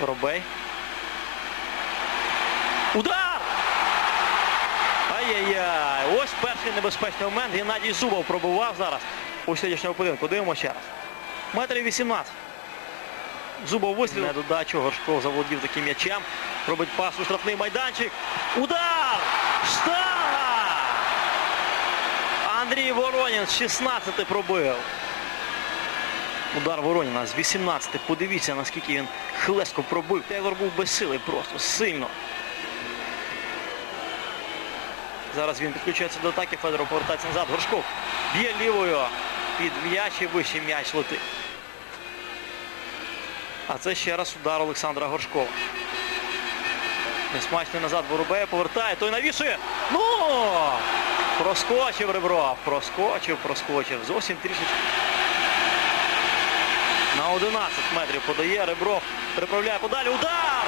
Воробей. Удар! Ай-яй-яй. Ось перший небезпечний момент. Геннадій Зубов пробував зараз у сьогоднішньому поєдинку. Дивимося ще раз. Метрів 18. Зубов вистріл. На додачу Горшков заволодів таким м'ячем. Робить пас у штрафний майданчик. Удар! Штага! Андрій Воронін з 16 пробив. Удар Вороніна з 18. Подивіться, наскільки він хлеско пробив. Тейлор був безсилий просто, сильно. Зараз він підключається до атаки. Федоров повертається назад. Горшков б'є лівою під м'яч і вищий м'яч летить. А це ще раз удар Олександра Горшкова. Несмачний назад Воробея повертає. Той навішує. Ну! Проскочив Ребров. Проскочив, проскочив. Зовсім трішечки. На 11 метрів подає Ребров. Переправляє подалі. Удар!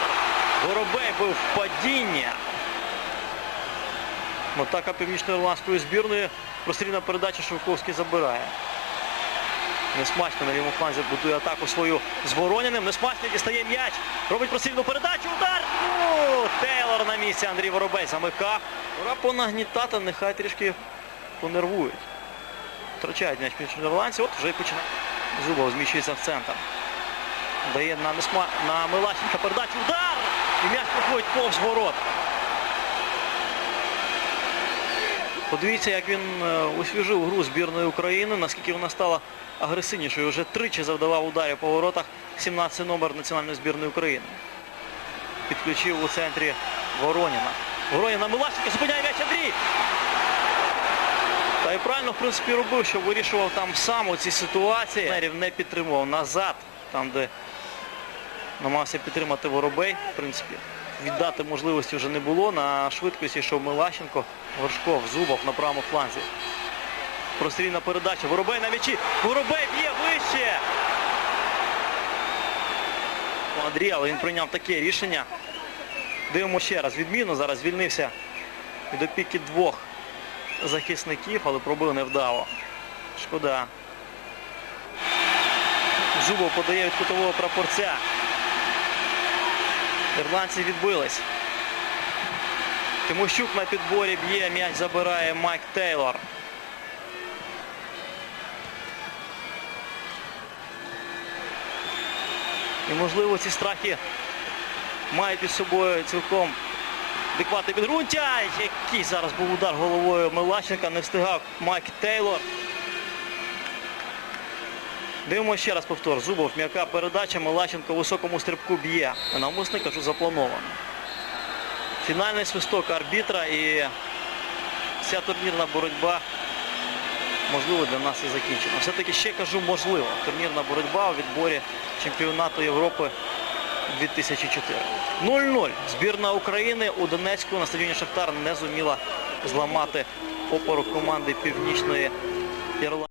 Воробей був в падіння. Атака північно-ірландської збірної. Прострільна передача Шовковський забирає. Несмачно на лівому фланзі будує атаку свою з Вороніним. Несмачно дістає м'яч. Робить прострільну передачу. Удар! Ну, Тейлор на місці. Андрій Воробей замикав. Пора понагнітати, нехай трішки понервують. Втрачають м'яч північно-ірландці. От вже і починає. Зубов зміщується в центр. Дає на, Несма... на Милащенка передачу. Удар! І м'яч проходить повз ворот. Подивіться, як він е, освіжив гру збірної України, наскільки вона стала агресивнішою. Вже тричі завдавав ударів по воротах 17 номер національної збірної України. Підключив у центрі Вороніна. Воронін на зупиняє м'яч Андрій. І правильно, в принципі, робив, що вирішував там сам у цій ситуації. Нерів не підтримував назад, там, де намагався підтримати Воробей, в принципі. Віддати можливості вже не було. На швидкості йшов Милащенко, Горшков, Зубов на правому фланзі. Прострільна передача. Воробей на м'ячі. Воробей б'є вище. Андрій, але він прийняв таке рішення. Дивимося ще раз. Відмінно зараз звільнився від опіки двох захисників, але пробив невдало. Шкода. Зубов подає від кутового прапорця. Ірландці відбились. Тимощук на підборі б'є, м'яч забирає Майк Тейлор. І можливо ці страхи мають під собою цілком адекватне підґрунтя. Який зараз був удар головою Милащенка, не встигав Майк Тейлор. Дивимося ще раз повтор. Зубов, м'яка передача, Милащенко у високому стрибку б'є. Навмисне кажу заплановано. Фінальний свисток арбітра і вся турнірна боротьба можливо для нас і закінчена. Все-таки ще кажу можливо. Турнірна боротьба у відборі чемпіонату Європи 2004. 0-0. Збірна України у Донецьку на стадіоні Шахтар не зуміла зламати опору команди Північної Ірландії.